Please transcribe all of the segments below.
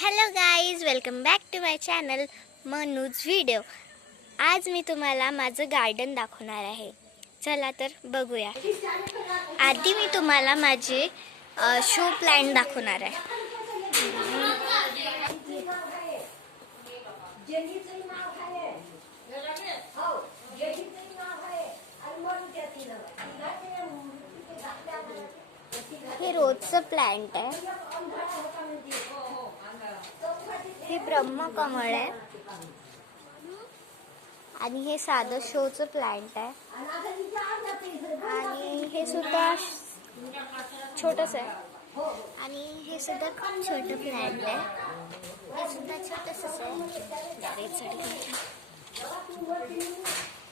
Hello guys, welcome back to my channel Manuj video. आज मी तुम्हाला माझं गार्डन दाखवणार आहे. चला तर बघूया. आधी मी तुम्हाला माझे शो प्लांट दाखवणार आहे. हे रोजचं प्लांट आहे. हे ब्रह्मकमळ आहे आणि हे साधं शोचं प्लांट आहे आणि हे सुद्धा छोटंच आहे आणि हे सुद्धा खूप छोटं प्लांट आहे. हे सुद्धा छोटंसंच आहे.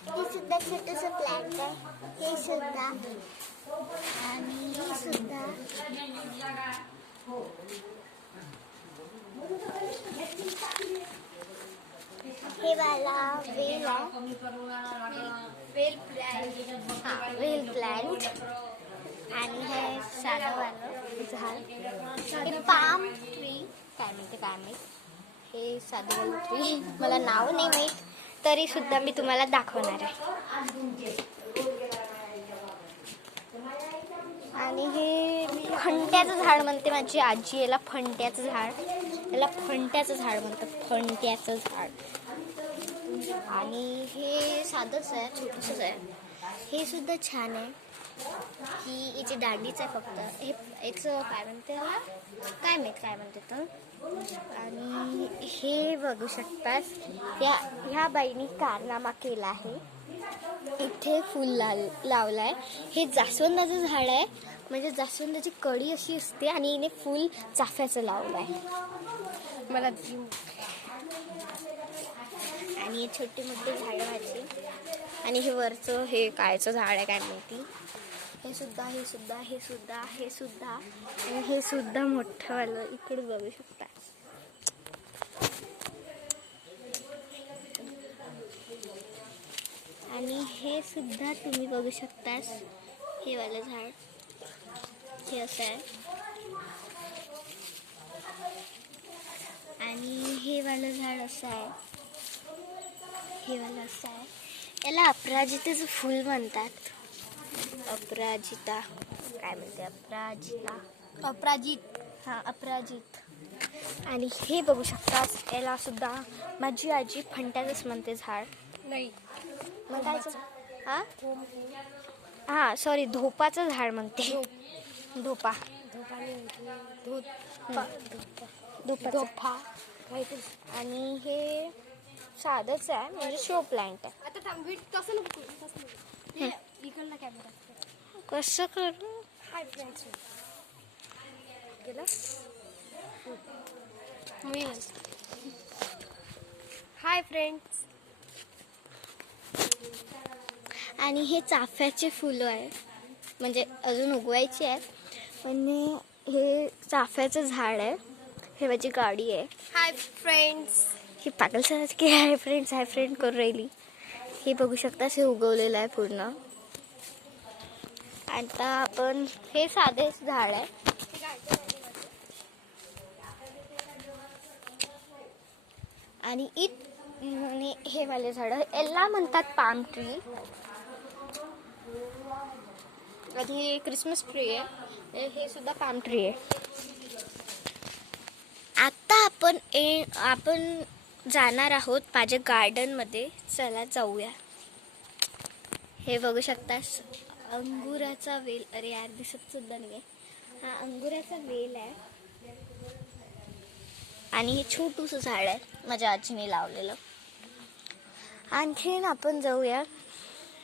हे सुद्धा छोटंसं प्लांट आहे. हे सुद्धा आणि हे सुद्धा. हे वाला वेल आहे. वेल प्लांट आणि हे साधं वालं झाड. हे पाम ट्री काय माहिती. हे साधं ट्री मला नाव नाही माहीत, तरी सुद्धा मी तुम्हाला दाखवणार आहे. आणि हे फणट्याचं झाड म्हणते माझी आजी. याला फणट्याचं झाड म्हणतात. फणट्याचं झाड. आणि हे साधंच आहे, छोटंसंच आहे. हे सुद्धा छान आहे. ही याची दांडीच आहे फक्त. हे याचं काय म्हणते त्याला काय म्हणते तर. आणि हे बघू शकतास, ह्या बाईनी कारनामा केला आहे. इथे फुल लावलाय. हे जास्वंदाचं झाड आहे, म्हणजे जास्वंदाची कळी अशी असते आणि हिने फुल चाफ्याचं लावलंय. मला आणि हे छोटे मोठे झाड माझे. आणि हे वरचं हे कायचं झाड आहे काय माहिती. हे सुद्धा आणि हे सुद्धा मोठं वालं इकडे बघू शकता. आणि हे सुद्धा तुम्ही बघू शकतास. हे वालं झाड हे असं आहे आणि हे वालं झाड असं आहे. याला अपराजिताचं फुल म्हणतात. अपराजिता काय म्हणते अपराजित. आणि हे बघू शकतास, याला सुद्धा माझी आजी फणट्याचंच म्हणते झाड. नाही मग काय सॉरी धोपाचं झाड म्हणते. धोपा आणि हे साधंच आहे, म्हणजे शो प्लांट आहे. कसं करू हाय फ्रेंड्स. आणि हे चाफ्याचे फुलं आहे, म्हणजे अजून उगवायची आहे. आणि हे चाफ्याचं झाड आहे. हे माझी गाडी आहे. Hi friends. ही पागल सारखी हाय फ्रेंड करून राहिली. हे बघू शकता, हे उगवलेलं आहे पूर्ण. आता आपण हे साधे झाड आहे. आणि हे वाले झाड याला म्हणतात पाम ट्री. आणि हे क्रिसमस ट्री आहे. हे सुद्धा पाम ट्री आहे. आता आपण जाणार आहोत माझ्या गार्डन मध्ये. चला जाऊया. हे बघू शकता अंगुराचा वेल. अरे यार दिसत सुद्धा नाही. हा अंगुराचा वेल आहे. आणि हे छोटूसं झाड आहे, माझ्या आजीने लावलेलं. आणखीन आपण जाऊया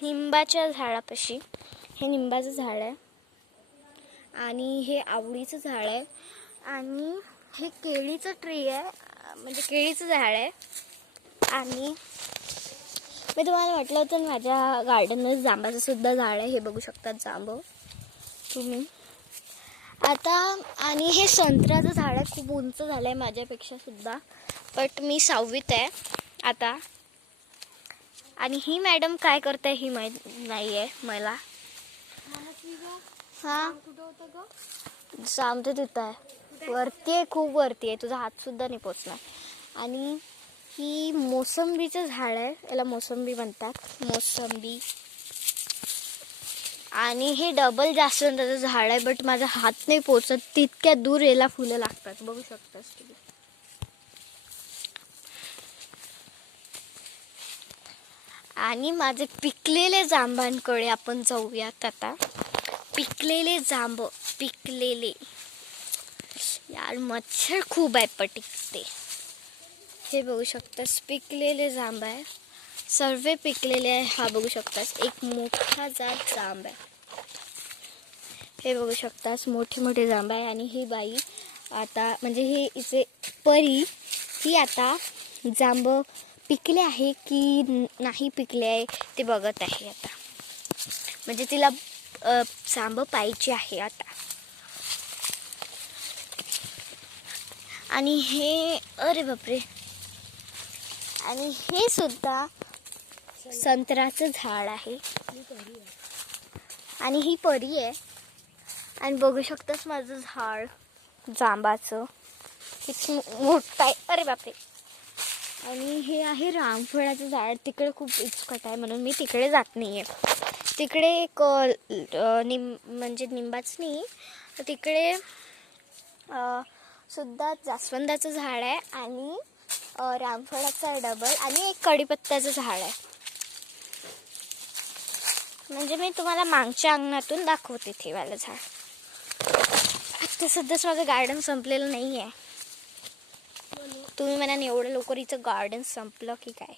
निंबाच्या झाडापाशी. हे निंबाचं झाड आहे आणि हे आवळीचं झाड आहे आणि हे केळीचं ट्री आहे, म्हणजे केळीचं झाड आहे. आणि मी तुम्हाला म्हटलं होतं माझ्या गार्डनमध्ये जांबाचं सुद्धा झाड आहे. हे बघू शकतात जांब तुम्ही आता. आणि हे संत्र्याचं झाड आहे. खूप उंच झालं आहे माझ्यापेक्षा सुद्धा, बट मी 6वीत आहे आता. आणि ही मॅडम काय करते ही माहीत नाही आहे मला. जांब तर तिथं आहे. वरती आहे, खूप वरती आहे, तुझा हात सुद्धा नाही पोचणार. आणि ही मोसंबीचं झाड आहे, याला मोसंबी म्हणतात, मोसंबी. आणि हे डबल जास्वंदाचं झाड आहे, बट माझा हात नाही पोचत, तितक्या दूर याला फुलं लागतात, बघू शकतास तुम्ही. आणि माझे पिकलेले जांबांकडे आपण जाऊयात आता. पिकलेले जांब, पिकलेले, यार मच्छर खूप आहे पटिकते. हे बघू शकतास, पिकलेले जांब आहे, सर्व पिकलेले आहे. हा बघू शकतास, एक मोठा जात जांब आहे. हे बघू शकतास, मोठे मोठे जांब आहे. आणि ही बाई आता, म्हणजे ही इथे परी, ही आता जांब पिकले आहे की नाही पिकले आहे ते बघत आहे आता. म्हणजे तिला जांब पाहिजे आहे आता. आणि हे, अरे बापरे, आणि हे सुद्धा संत्र्याचं झाड आहे. आणि ही परी आहे. आणि बघू शकतास माझं झाड जांबाचं किती मोठं आहे, अरे बापरे. आणि हे आहे रामफळाचं झाड, तिकडे खूप इचकट आहे म्हणून मी तिकडे जात नाही आहे. तिकडे एक म्हणजे निंबाच नाही, तिकडे सुद्धा जास्वंदाचं झाड आहे आणि रामफळाचं डबल आणि एक कढीपत्त्याचं झाड आहे. म्हणजे मी तुम्हाला मागच्या अंगणातून दाखवते ते वालं झाड. आता सध्याच माझं गार्डन संपलेलं नाही आहे. तुम्ही म्हणा एवढं लवकर इथं गार्डन संपलं की काय,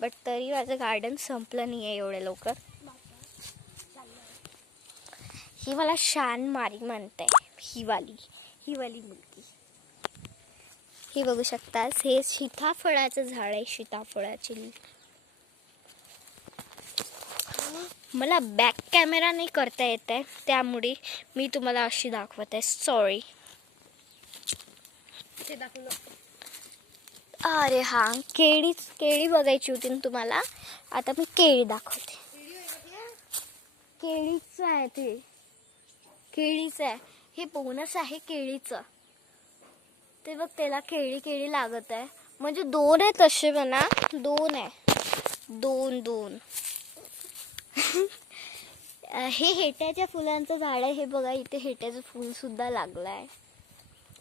बट तरी माझं गार्डन संपलं नाही आहे एवढ्या लवकर. ही मला शान मारी म्हणते, ही वाली मुलगी. ही बघू शकतास, हे सीताफळाचं झाड आहे, सीताफळाची. मला बॅक कॅमेरा नाही करता येत आहे, त्यामुळे मी तुम्हाला अशी दाखवत आहे, सॉरी. ते दाखवलं. अरे हा, केळी बघायची होती ना तुम्हाला, आता मी केळी दाखवते. केळीचं आहे ते, केळीचं आहे हे, बोनस आहे केळीचं. ते बघ, त्याला केळी लागत आहे, म्हणजे 2 आहे तसे म्हणा, 2 आहे, 2. हे हेट्याच्या फुलांचं झाड आहे. हे बघा, इथे हेट्याचं फूल सुद्धा लागलं आहे.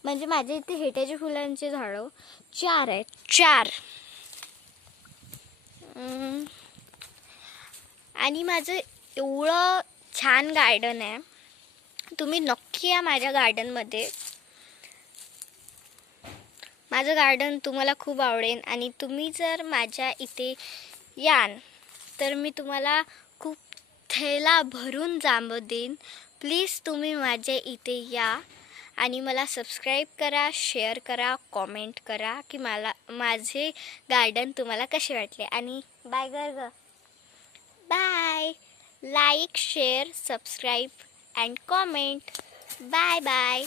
म्हणजे माझ्या इथे हेट्याच्या फुलांचे झाडं 4 आहेत, 4. आणि माझं एवढं छान गार्डन आहे, तुम्ही नक्की या माझ्या गार्डनमध्ये. माझं गार्डन तुम्हाला खूप आवडेल. आणि तुम्ही जर माझ्या इथे याल तर मी तुम्हाला खूप थैला भरून जांब देईन. प्लीज तुम्ही माझ्या इथे या आणि मला सबस्क्राईब करा, शेअर करा, कॉमेंट करा की मला माझे गार्डन तुम्हाला कसे वाटले. आणि बाय ग, bye. Like, share, subscribe and comment. Bye bye.